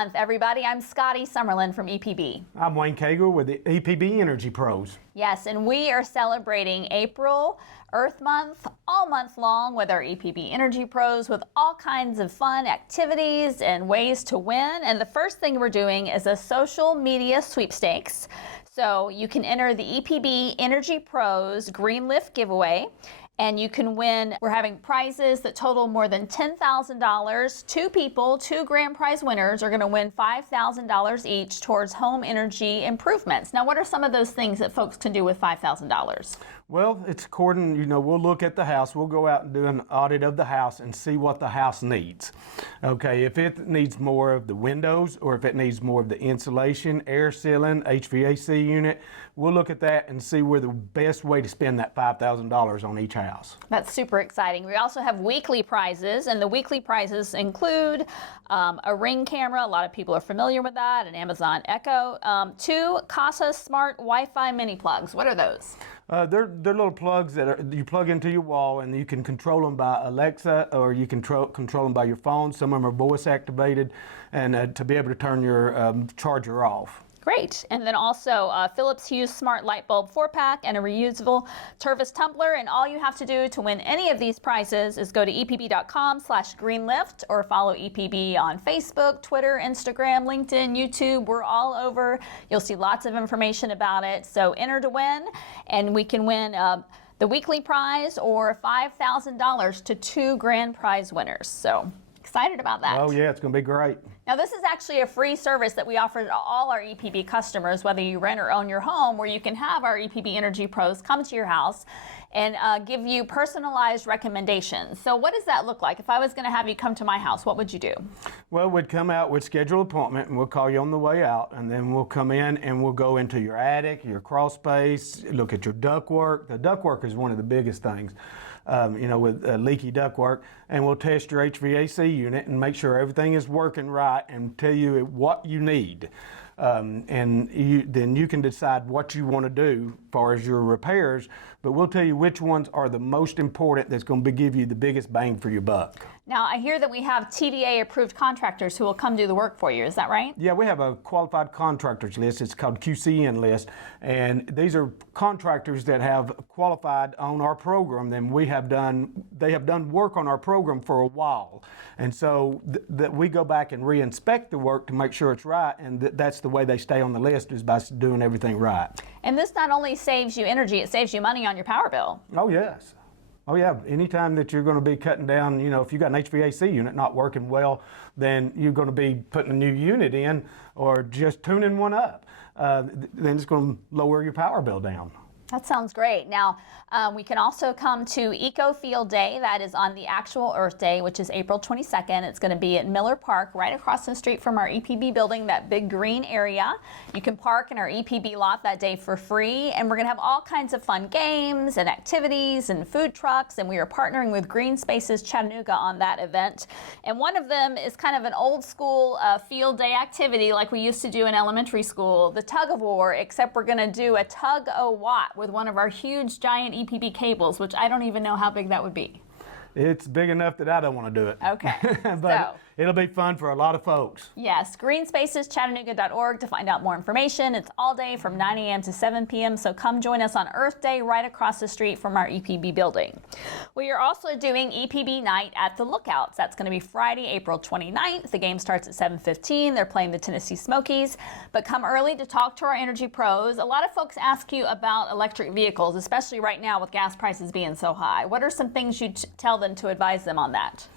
Month, everybody. I'm Scotty Summerlin from EPB. I'm Wayne Cagle with the EPB Energy Pros. Yes, and we are celebrating April Earth Month all month long with our EPB Energy Pros with all kinds of fun activities and ways to win. And the first thing we're doing is a social media sweepstakes. So you can enter the EPB Energy Pros GreenLift giveaway. And you can win. We're having prizes that total more than $10,000. Two people, two grand prize winners, are going to win $5,000 each towards home energy improvements. Now, what are some of those things that folks can do with $5,000? Well, it's according, we'll look at the house. We'll go out and do an audit of the house and see what the house needs. Okay, if it needs more of the windows or if it needs more of the insulation, air sealing, HVAC unit, we'll look at that and see where the best way to spend that $5,000 on each house. That's super exciting. We also have weekly prizes, and the weekly prizes include a Ring camera. A lot of people are familiar with that, an Amazon Echo. Two Casa Smart Wi-Fi mini plugs. What are those? They're little plugs that you plug into your wall, and you can control them by Alexa, or you can control them by your phone. Some of them are voice activated, and to be able to turn your charger off. Great. And then also Philips Hue Smart Light Bulb 4-pack and a reusable Tervis tumbler. And all you have to do to win any of these prizes is go to epb.com/greenlift or follow EPB on Facebook, Twitter, Instagram, LinkedIn, YouTube. We're all over. You'll see lots of information about it. So enter to win, and we can win the weekly prize or $5,000 to two grand prize winners. So excited about that. Oh yeah, it's going to be great. Now, this is actually a free service that we offer to all our EPB customers, whether you rent or own your home, where you can have our EPB Energy Pros come to your house and give you personalized recommendations. So what does that look like? If I was going to have you come to my house, what would you do? Well, we'd come out, we'd schedule an appointment, and we'll call you on the way out, and then we'll come in and we'll go into your attic, your crawl space, look at your ductwork. The ductwork is one of the biggest things. With leaky ductwork, and we'll test your HVAC unit and make sure everything is working right and tell you what you need. Then you can decide what you want to do as far as your repairs, but we'll tell you which ones are the most important that's going to give you the biggest bang for your buck. Now, I hear that we have TVA approved contractors who will come do the work for you. Is that right? Yeah, we have a qualified contractors list. It's called QCN list. And these are contractors that have qualified on our program. And they have done work on our program for a while. And so that we go back and re-inspect the work to make sure it's right. And that's the way they stay on the list, is by doing everything right. And this not only saves you energy, it saves you money on your power bill. Oh, yes. Oh yeah, anytime that you're going to be cutting down, if you've got an HVAC unit not working well, then you're going to be putting a new unit in or just tuning one up. Then it's going to lower your power bill down. That sounds great. Now, we can also come to Eco Field Day. That is on the actual Earth Day, which is April 22nd. It's going to be at Miller Park, right across the street from our EPB building, that big green area. You can park in our EPB lot that day for free, and we're going to have all kinds of fun games and activities and food trucks, and we are partnering with Green Spaces Chattanooga on that event. And one of them is kind of an old school field day activity like we used to do in elementary school, the tug of war, except we're going to do a tug-o-watt with one of our huge giant EPB cables, which I don't even know how big that would be. It's big enough that I don't want to do it. Okay. But it'll be fun for a lot of folks. Yes, greenspaceschattanooga.org to find out more information. It's all day from 9 a.m. to 7 p.m., so come join us on Earth Day right across the street from our EPB building. We are also doing EPB Night at the Lookouts. That's going to be Friday, April 29th. The game starts at 7:15. They're playing the Tennessee Smokies. But come early to talk to our energy pros. A lot of folks ask you about electric vehicles, especially right now with gas prices being so high. What are some things you tell them to advise them on that?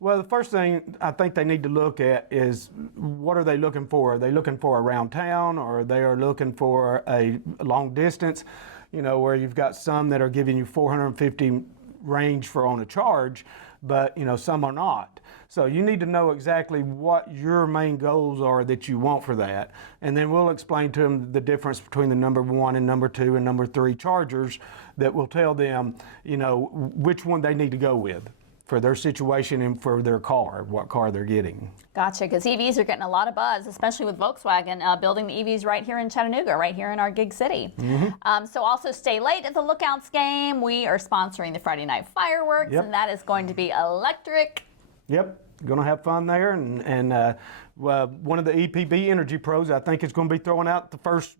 Well, the first thing I think they need to look at is, what are they looking for? Are they looking for around town, or they are looking for a long distance, where you've got some that are giving you 450 range for on a charge, but some are not. So you need to know exactly what your main goals are that you want for that. And then we'll explain to them the difference between the number 1 and number 2 and number 3 chargers that will tell them, which one they need to go with for their situation and for their car, what car they're getting. Gotcha, because EVs are getting a lot of buzz, especially with Volkswagen building the EVs right here in Chattanooga, right here in our gig city. Mm-hmm. So also stay late at the Lookouts game. We are sponsoring the Friday night fireworks, and that is going to be electric. Yep, going to have fun there, and one of the EPB Energy Pros, I think, is going to be throwing out the first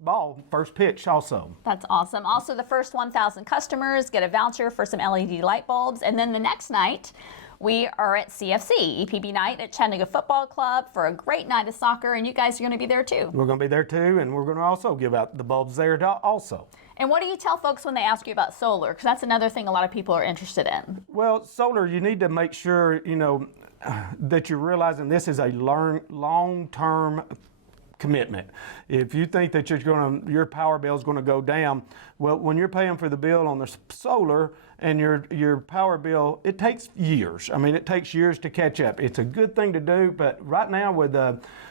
pitch also. That's awesome. Also, the first 1,000 customers get a voucher for some LED light bulbs. And then the next night, we are at CFC, EPB Night at Chattanooga Football Club for a great night of soccer, and you guys are going to be there too. We're going to be there too, and we're going to also give out the bulbs there also. And what do you tell folks when they ask you about solar? Because that's another thing a lot of people are interested in. Well, solar, you need to make sure, that you're realizing this is a long-term commitment. If you think that your power bill is going to go down, well, when you're paying for the bill on the solar and your power bill, it takes years. I mean, it takes years to catch up. It's a good thing to do, but right now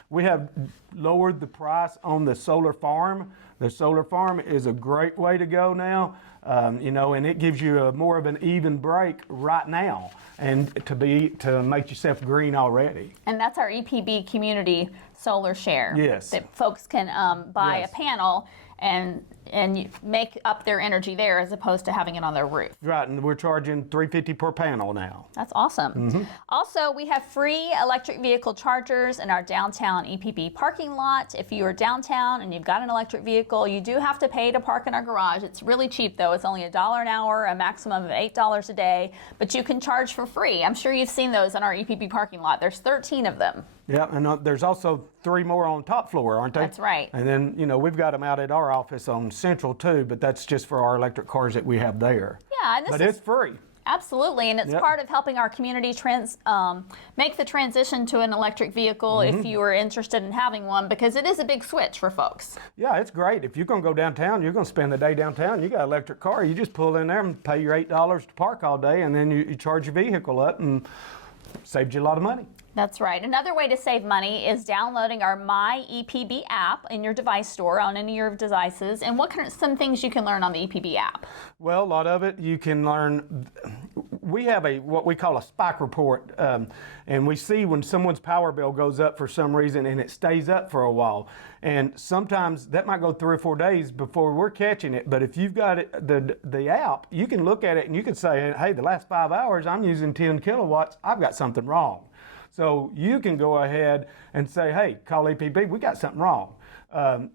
we have lowered the price on the solar farm. The solar farm is a great way to go now, and it gives you more of an even break right now, and to make yourself green already. And that's our EPB Community Solar Share. Yes. That folks can buy Yes. a panel and make up their energy there as opposed to having it on their roof. Right, and we're charging $350 per panel now. That's awesome. Also, we have free electric vehicle chargers in our downtown EPB parking lot. If you are downtown and you've got an electric vehicle, you do have to pay to park in our garage. It's really cheap though. It's only $1 an hour, a maximum of $8 a day, but you can charge for free. I'm sure you've seen those in our EPB parking lot. There's 13 of them. Yeah, and there's also 3 more on top floor, aren't they? That's right. And then, we've got them out at our office on Central too, but that's just for our electric cars that we have there. Yeah, and But it's free. Absolutely, and it's Yep. part of helping our community make the transition to an electric vehicle if you are interested in having one, because it is a big switch for folks. Yeah, it's great. If you're going to go downtown, you're going to spend the day downtown, you got an electric car, you just pull in there and pay your $8 to park all day, and then you charge your vehicle up and saves you a lot of money. That's right. Another way to save money is downloading our My EPB app in your device store on any of your devices. And what are some things you can learn on the EPB app? Well, a lot of it you can learn. We have what we call a spike report, and we see when someone's power bill goes up for some reason and it stays up for a while. And sometimes that might go 3 or 4 days before we're catching it. But if you've got the app, you can look at it and you can say, hey, the last 5 hours I'm using 10 kilowatts, I've got something wrong. So you can go ahead and say, hey, call EPB, we got something wrong.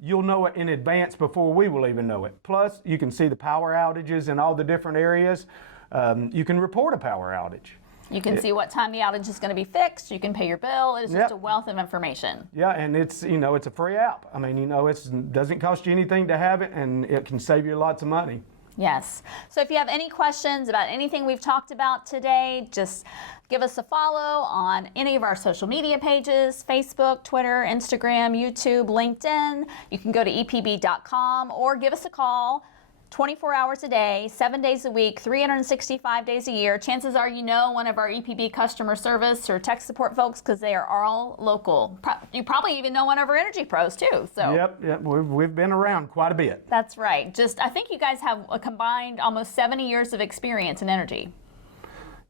You'll know it in advance before we will even know it. Plus, you can see the power outages in all the different areas. You can report a power outage. You can see what time the outage is going to be fixed. You can pay your bill. It's just a wealth of information. Yeah, and it's a free app. I mean, it doesn't cost you anything to have it, and it can save you lots of money. Yes. So if you have any questions about anything we've talked about today, just give us a follow on any of our social media pages, Facebook, Twitter, Instagram, YouTube, LinkedIn. You can go to epb.com or give us a call 24 hours a day, 7 days a week, 365 days a year. Chances are you know one of our EPB customer service or tech support folks because they are all local. You probably even know one of our energy pros too. So. Yep, we've been around quite a bit. That's right. I think you guys have a combined almost 70 years of experience in energy.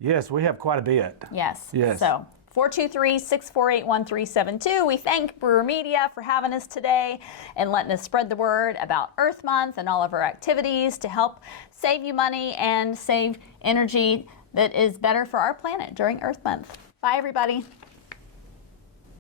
Yes, we have quite a bit. Yes. Yes. So 423-648-1372. We thank Brewer Media for having us today and letting us spread the word about Earth Month and all of our activities to help save you money and save energy that is better for our planet during Earth Month. Bye, everybody.